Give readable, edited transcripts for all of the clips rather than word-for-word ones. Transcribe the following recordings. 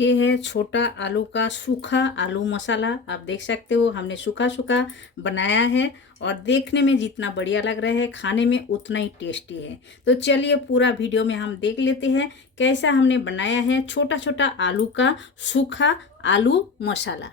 ये है छोटा आलू का सूखा आलू मसाला। आप देख सकते हो हमने सूखा सूखा बनाया है और देखने में जितना बढ़िया लग रहा है खाने में उतना ही टेस्टी है। तो चलिए पूरा वीडियो में हम देख लेते हैं कैसा हमने बनाया है छोटा छोटा आलू का सूखा आलू मसाला।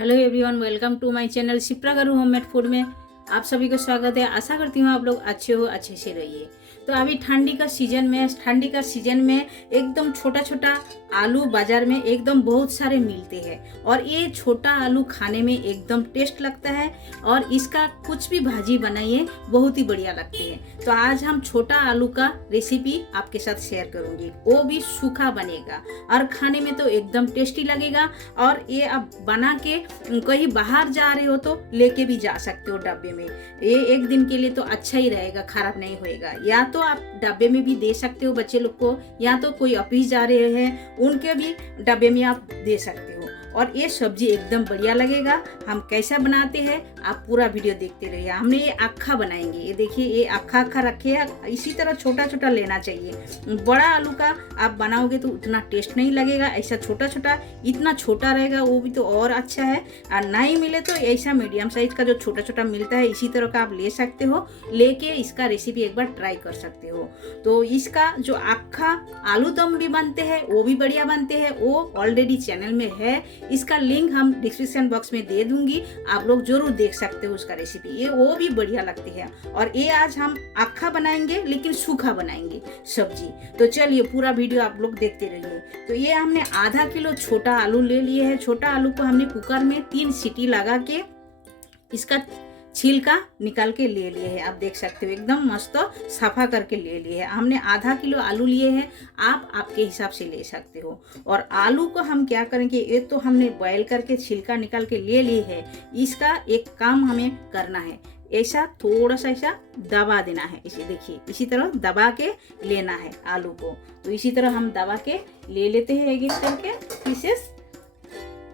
Hello everyone, welcome to my channel Shipra गरू होममेड फूड में आप सभी को स्वागत है। आशा करती हूँ आप लोग अच्छे हो, अच्छे से रहिए। तो अभी ठंडी का सीजन में एकदम छोटा छोटा आलू बाजार में एकदम बहुत सारे मिलते हैं और ये छोटा आलू खाने में एकदम टेस्ट लगता है और इसका कुछ भी भाजी बनाइए बहुत ही बढ़िया लगती है। तो आज हम छोटा आलू का रेसिपी आपके साथ शेयर करूंगी, वो भी सूखा बनेगा और खाने में तो एकदम टेस्टी लगेगा। और ये आप बना के कहीं बाहर जा रहे हो तो लेके भी जा सकते हो डब्बे में। ये एक दिन के लिए तो अच्छा ही रहेगा, खराब नहीं होएगा। या तो आप डब्बे में भी दे सकते हो बच्चे लोग को, या तो कोई ऑफिस जा रहे हैं उनके भी डब्बे में आप दे सकते हो। और ये सब्जी एकदम बढ़िया लगेगा। हम कैसा बनाते हैं आप पूरा वीडियो देखते रहिए। हमने ये अक्खा बनाएंगे, ये देखिए ये अक्खा अक्खा रखे हैं। इसी तरह छोटा छोटा लेना चाहिए। बड़ा आलू का आप बनाओगे तो उतना टेस्ट नहीं लगेगा, ऐसा छोटा छोटा इतना छोटा रहेगा वो भी तो और अच्छा है। और नहीं मिले तो ऐसा मीडियम साइज का जो छोटा छोटा मिलता है इसी तरह का आप ले सकते हो। लेके इसका रेसिपी एक बार ट्राई कर सकते हो। तो इसका जो अक्खा आलू दम भी बनते हैं वो भी बढ़िया बनते हैं, वो ऑलरेडी चैनल में है। इसका लिंक हम डिस्क्रिप्शन बॉक्स में दे दूंगी, आप लोग जरूर देख सकते हो उसका रेसिपी, ये वो भी बढ़िया लगती है। और ये आज हम अक्खा बनाएंगे लेकिन सूखा बनाएंगे सब्जी। तो चलिए पूरा वीडियो आप लोग देखते रहिए। तो ये हमने आधा किलो छोटा आलू ले लिए है। छोटा आलू को हमने कुकर में 3 सीटी लगा के इसका छिलका निकाल के ले लिए हैं। आप देख सकते हो एकदम मस्त सफा करके ले लिए हैं। हमने आधा किलो आलू लिए हैं, आप आपके हिसाब से ले सकते हो। और आलू को हम क्या करेंगे, ये तो हमने बॉयल करके छिलका निकाल के ले लिए है। इसका एक काम हमें करना है, ऐसा थोड़ा सा ऐसा दबा देना है। इसे देखिए इसी तरह दबा के लेना है आलू को। तो इसी तरह हम दबा के ले लेते हैं एक एक करके पीसेस।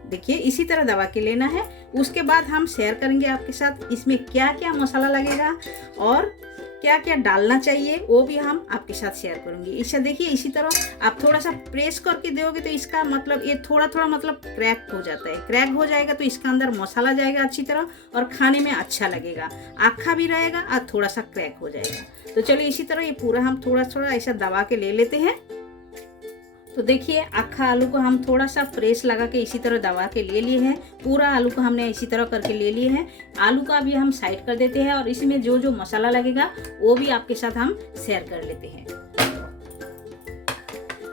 देखिए इसी तरह दबा के लेना है। उसके बाद हम शेयर करेंगे आपके साथ इसमें क्या क्या मसाला लगेगा और क्या क्या डालना चाहिए, वो भी हम आपके साथ शेयर करूंगी। इसे देखिए इसी तरह आप थोड़ा सा प्रेस करके दोगे तो इसका मतलब ये थोड़ा थोड़ा मतलब क्रैक हो जाता है। क्रैक हो जाएगा तो इसका अंदर मसाला जाएगा अच्छी तरह और खाने में अच्छा लगेगा। आखा भी रहेगा और थोड़ा सा क्रैक हो जाएगा। तो चलिए इसी तरह ये पूरा हम थोड़ा थोड़ा ऐसा दबा के ले लेते हैं। तो देखिए अक्खा आलू को हम थोड़ा सा प्रेस लगा के इसी तरह दबा के ले लिए हैं। पूरा आलू को हमने इसी तरह करके ले लिए हैं। आलू का भी हम साइड कर देते हैं और इसमें जो जो मसाला लगेगा वो भी आपके साथ हम शेयर कर लेते हैं।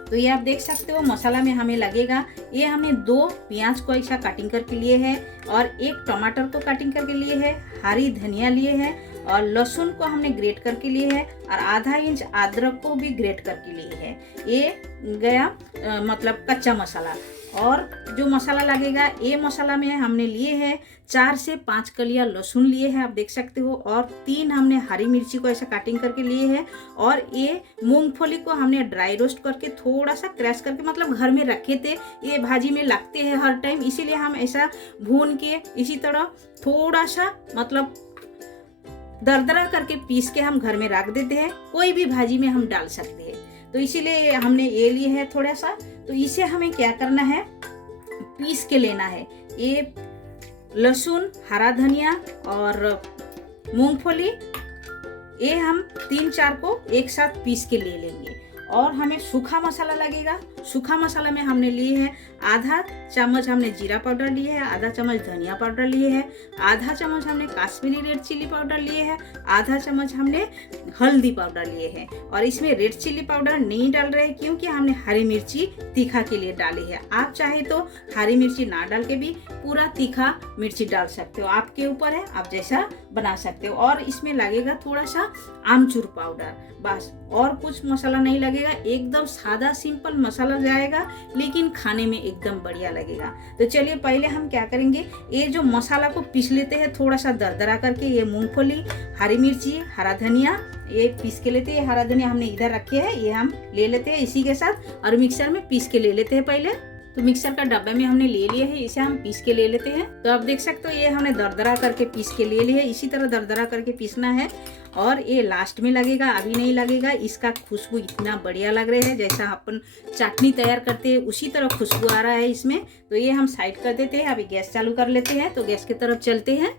तो ये आप देख सकते हो मसाला में हमें लगेगा, ये हमने 2 प्याज को ऐसा कटिंग करके लिए है और 1 टमाटर को कटिंग करके लिए है, हरी धनिया लिए है और लहसुन को हमने ग्रेट करके लिए है और आधा इंच अदरक को भी ग्रेट करके लिए है। ये गया मतलब कच्चा मसाला। और जो मसाला लगेगा ये मसाला में हमने लिए है 4 से 5 कलियां लहसुन लिए हैं, आप देख सकते हो। और 3 हमने हरी मिर्ची को ऐसा काटिंग करके लिए है। और ये मूंगफली को हमने ड्राई रोस्ट करके थोड़ा सा क्रैश करके मतलब घर में रखे थे, ये भाजी में लगते हैं हर टाइम, इसीलिए हम ऐसा भून के इसी तरह थोड़ा सा मतलब दरदरा करके पीस के हम घर में रख देते हैं। कोई भी भाजी में हम डाल सकते हैं। तो इसीलिए हमने ये लिए है थोड़ा सा। तो इसे हमें क्या करना है, पीस के लेना है। ये लहसुन, हरा धनिया और मूंगफली ये हम 3-4 को एक साथ पीस के ले लेंगे। और हमें सूखा मसाला लगेगा। सूखा मसाला में हमने लिए है आधा चम्मच हमने जीरा पाउडर लिए है, आधा चम्मच धनिया पाउडर लिए है, आधा चम्मच हमने काश्मीरी रेड चिल्ली पाउडर लिए है, आधा चम्मच हमने हल्दी पाउडर लिए है। और इसमें रेड चिल्ली पाउडर नहीं डाल रहे क्योंकि हमने हरी मिर्ची तीखा के लिए डाली है। आप चाहे तो हरी मिर्ची ना डाल के भी पूरा तीखा मिर्ची डाल सकते हो, आपके ऊपर है, आप जैसा बना सकते हो। और इसमें लगेगा थोड़ा सा आमचूर पाउडर, बस और कुछ मसाला नहीं लगेगा। लगेगा, एकदम सादा सिंपल मसाला जाएगा, लेकिन खाने में एकदम बढ़िया लगेगा। तो चलिए पहले हम क्या करेंगे, ये जो मसाला को पीस लेते हैं थोड़ा सा दरदरा करके। ये मूंगफली, हरी मिर्ची, हरा धनिया ये पीस के लेते हैं। हरा धनिया हमने इधर रखे हैं, ये हम ले लेते हैं इसी के साथ और मिक्सर में पीस के ले लेते हैं पहले। तो मिक्सर का डब्बे में हमने ले लिए है, इसे हम पीस के ले लेते हैं। तो आप देख सकते हो ये हमने दरदरा करके पीस के ले लिया है। इसी तरह दरदरा करके पीसना है और ये लास्ट में लगेगा, अभी नहीं लगेगा। इसका खुशबू इतना बढ़िया लग रहा है, जैसा अपन चटनी तैयार करते हैं उसी तरह खुशबू आ रहा है इसमें। तो ये हम साइड कर देते हैं। अभी गैस चालू कर लेते हैं। तो गैस की तरफ चलते हैं।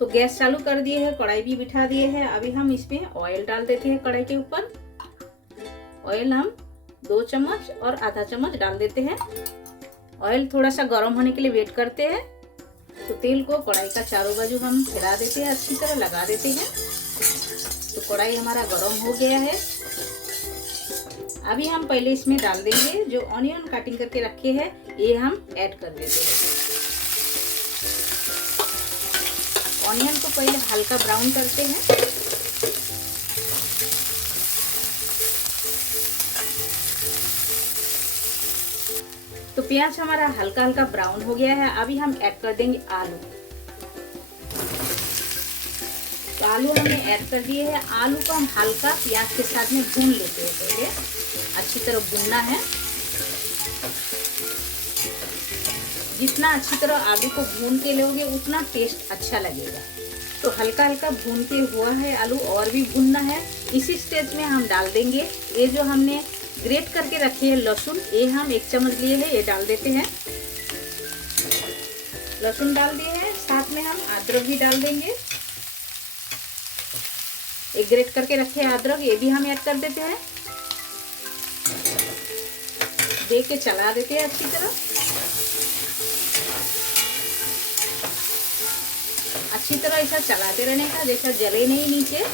तो गैस चालू कर दिए है, कढ़ाई भी बिठा दिए है। अभी हम इसमें ऑयल डाल देते हैं कढ़ाई के ऊपर। ऑयल हम 2 चम्मच और आधा चम्मच डाल देते हैं। ऑयल थोड़ा सा गर्म होने के लिए वेट करते हैं। तो तेल को कढ़ाई का चारों बाजू हम फैला देते हैं, अच्छी तरह लगा देते हैं। तो कढ़ाई हमारा गर्म हो गया है। अभी हम पहले इसमें डाल देंगे जो ऑनियन कटिंग करके रखे हैं, ये हम ऐड कर देते हैं। ऑनियन को पहले हल्का ब्राउन करते हैं। तो प्याज हमारा हल्का हल्का ब्राउन हो गया है। अभी हम ऐड कर देंगे आलू। तो आलू हमने ऐड कर दिए हैं। आलू को हम हल्का प्याज के साथ में भून लेते हैं। पहले अच्छी तरह भूनना है। जितना अच्छी तरह आलू को भून के लोगे उतना टेस्ट अच्छा लगेगा। तो हल्का हल्का भूनते हुआ है आलू, और भी भूनना है। इसी स्टेज में हम डाल देंगे ये जो हमने ग्रेट करके रखी है लहसुन, ये हम 1 चम्मच लिए हैं, ये डाल देते हैं। लहसुन डाल दिए हैं, साथ में हम अदरक भी डाल देंगे। एक ग्रेट करके रखे हैं अदरक, ये भी हम ऐड कर देते हैं। देख के चला देते हैं अच्छी तरह। अच्छी तरह ऐसा चलाते रहने का, जैसा जले नहीं नीचे।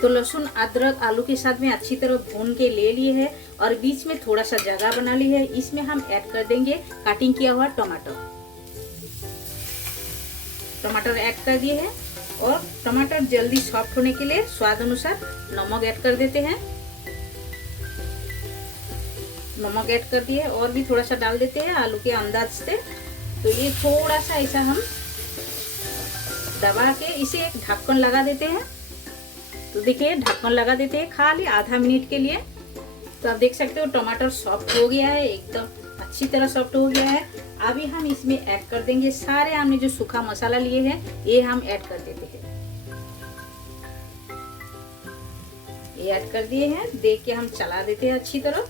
तो लहसुन अदरक आलू के साथ में अच्छी तरह भून के ले लिए है और बीच में थोड़ा सा जगह बना ली है। इसमें हम ऐड कर देंगे कटिंग किया हुआ टमाटर। टमाटर ऐड कर दिए हैं और टमाटर जल्दी सॉफ्ट होने के लिए स्वाद अनुसार नमक ऐड कर देते हैं। नमक ऐड कर दिए और भी थोड़ा सा डाल देते हैं आलू के अंदाज से। तो ये थोड़ा सा ऐसा हम दबा के इसे एक ढक्कन लगा देते हैं। तो देखिए ढक्कन लगा देते हैं खाली आधा मिनट के लिए। तो आप देख सकते हो टमाटर सॉफ्ट हो गया है, एकदम अच्छी तरह सॉफ्ट हो गया है। अभी हम इसमें ऐड कर देंगे सारे हमने जो सूखा मसाला लिए हैं, ये हम ऐड कर देते हैं। ये ऐड कर दिए हैं, देख के हम चला देते हैं अच्छी तरह।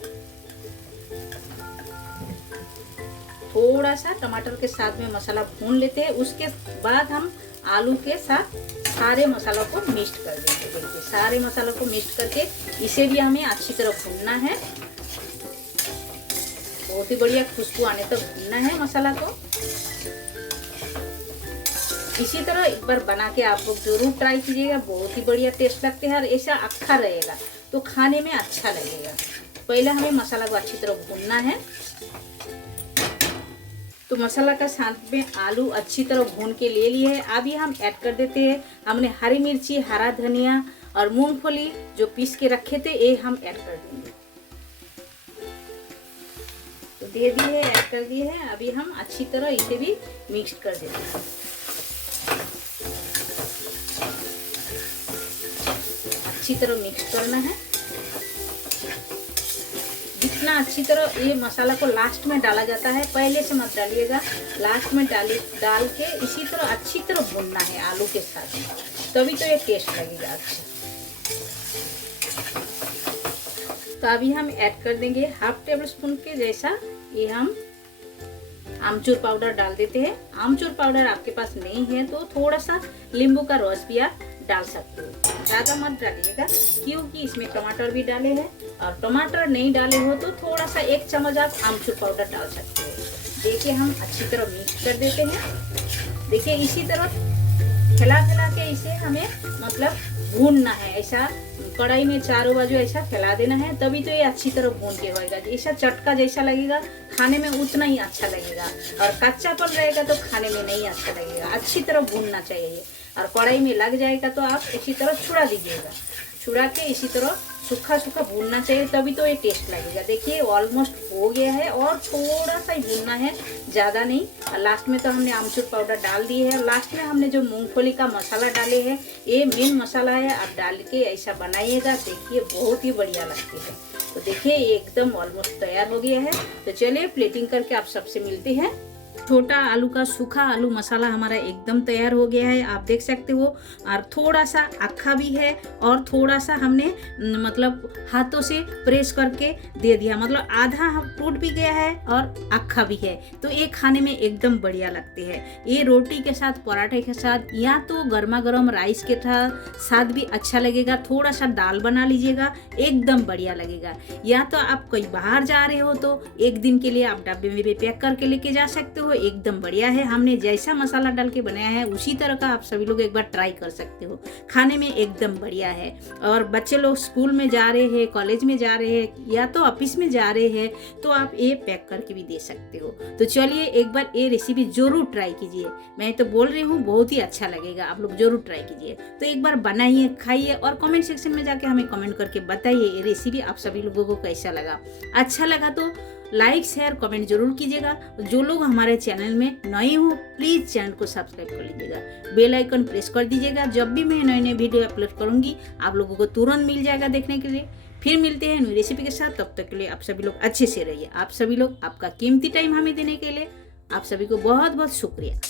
थोड़ा सा टमाटर के साथ में मसाला भून लेते हैं, उसके बाद हम आलू के साथ सारे मसालों को मिक्स कर देंगे। देखिए सारे मसालों को मिक्स करके इसे भी हमें अच्छी तरह भूनना है। बहुत ही बढ़िया खुशबू आने तक भूनना है मसाला को। इसी तरह एक बार बना के आप लोग जरूर ट्राई कीजिएगा, बहुत ही बढ़िया टेस्ट लगते हैं और ऐसा अक्खा रहेगा तो खाने में अच्छा लगेगा। पहले हमें मसाला को अच्छी तरह भूनना है। तो मसाला का साथ में आलू अच्छी तरह भून के ले लिए है। अभी हम ऐड कर देते हैं हमने हरी मिर्ची, हरा धनिया और मूंगफली जो पीस के रखे थे, ये हम ऐड कर देंगे। तो दे दिए है, ऐड कर दिए हैं। अभी हम अच्छी तरह इसे भी मिक्स कर देते हैं। अच्छी तरह मिक्स करना है। जितना अच्छी तरह ये मसाला को लास्ट में डाला जाता है, पहले से मत डालिएगा, लास्ट में डाल के इसी तरह अच्छी तरह भूनना है आलू के साथ, तभी तो ये टेस्ट लगेगा अच्छा। तो अभी हम ऐड कर देंगे हाफ टेबल स्पून के जैसा ये हम आमचूर पाउडर डाल देते हैं। आमचूर पाउडर आपके पास नहीं है तो थोड़ा सा नींबू का रस भी आप डाल सकते हो, ज़्यादा मत डालिएगा क्योंकि इसमें टमाटर भी डाले हैं। और टमाटर नहीं डाले हो तो थोड़ा सा 1 चम्मच आप आमचूर पाउडर डाल सकते हो। देखिए हम अच्छी तरह मिक्स कर देते हैं। देखिए इसी तरह फैला के इसे हमें मतलब भूनना है, ऐसा कढ़ाई में चारों बाजू ऐसा फैला देना है, तभी तो ये अच्छी तरह भून के होएगा। ऐसा चटका जैसा लगेगा खाने में उतना ही अच्छा लगेगा, और कच्चापन रहेगा तो खाने में नहीं अच्छा लगेगा। अच्छी तरह भूनना चाहिए और कढ़ाई में लग जाएगा तो आप इसी तरह छुड़ा दीजिएगा। छुड़ा के इसी तरह सूखा सूखा भूनना चाहिए, तभी तो ये टेस्ट लगेगा। देखिए ऑलमोस्ट हो गया है और थोड़ा सा ही भूनना है, ज़्यादा नहीं। और लास्ट में तो हमने आमचूर पाउडर डाल दिए है। लास्ट में हमने जो मूंगफली का मसाला डाले हैं, ये मेन मसाला है। आप डाल के ऐसा बनाइएगा, देखिए बहुत ही बढ़िया लगती है। तो देखिए ये एकदम ऑलमोस्ट तैयार हो गया है। तो चलिए प्लेटिंग करके आप सबसे मिलते हैं। छोटा आलू का सूखा आलू मसाला हमारा एकदम तैयार हो गया है, आप देख सकते हो। और थोड़ा सा अक्खा भी है और थोड़ा सा हमने मतलब हाथों से प्रेस करके दे दिया, मतलब आधा टूट भी गया है और अक्खा भी है। तो ये खाने में एकदम बढ़िया लगती है। ये रोटी के साथ, पराठे के साथ, या तो गर्मा गर्म राइस के साथ भी अच्छा लगेगा। थोड़ा सा दाल बना लीजिएगा, एकदम बढ़िया लगेगा। या तो आप कहीं बाहर जा रहे हो तो एक दिन के लिए आप डब्बे में भी पैक करके लेके जा सकते हो, एकदम बढ़िया है। हमने जैसा मसाला डाल के बनाया है उसी तरह का आप सभी लोग एक बार ट्राई कर सकते हो, खाने में एकदम बढ़िया है। और बच्चे लोग स्कूल में जा रहे हैं, कॉलेज में जा रहे हैं, या तो ऑफिस में जा रहे हैं, तो आप ये पैक करके भी दे सकते हो। तो चलिए एक बार ये रेसिपी जरूर ट्राई कीजिए। मैं तो बोल रही हूँ बहुत ही अच्छा लगेगा, आप लोग जरूर ट्राई कीजिए। तो एक बार बनाइए, खाइए और कमेंट सेक्शन में जाके हमें कमेंट करके बताइए ये रेसिपी आप सभी लोगों को कैसा लगा। अच्छा लगा तो लाइक शेयर कमेंट जरूर कीजिएगा। जो लोग हमारे चैनल में नए हो प्लीज़ चैनल को सब्सक्राइब कर लीजिएगा, बेल आइकन प्रेस कर दीजिएगा। जब भी मैं नए नए वीडियो अपलोड करूंगी आप लोगों को तुरंत मिल जाएगा देखने के लिए। फिर मिलते हैं नई रेसिपी के साथ, तब तक के लिए आप सभी लोग अच्छे से रहिए। आप सभी लोग आपका कीमती टाइम हमें देने के लिए आप सभी को बहुत बहुत शुक्रिया।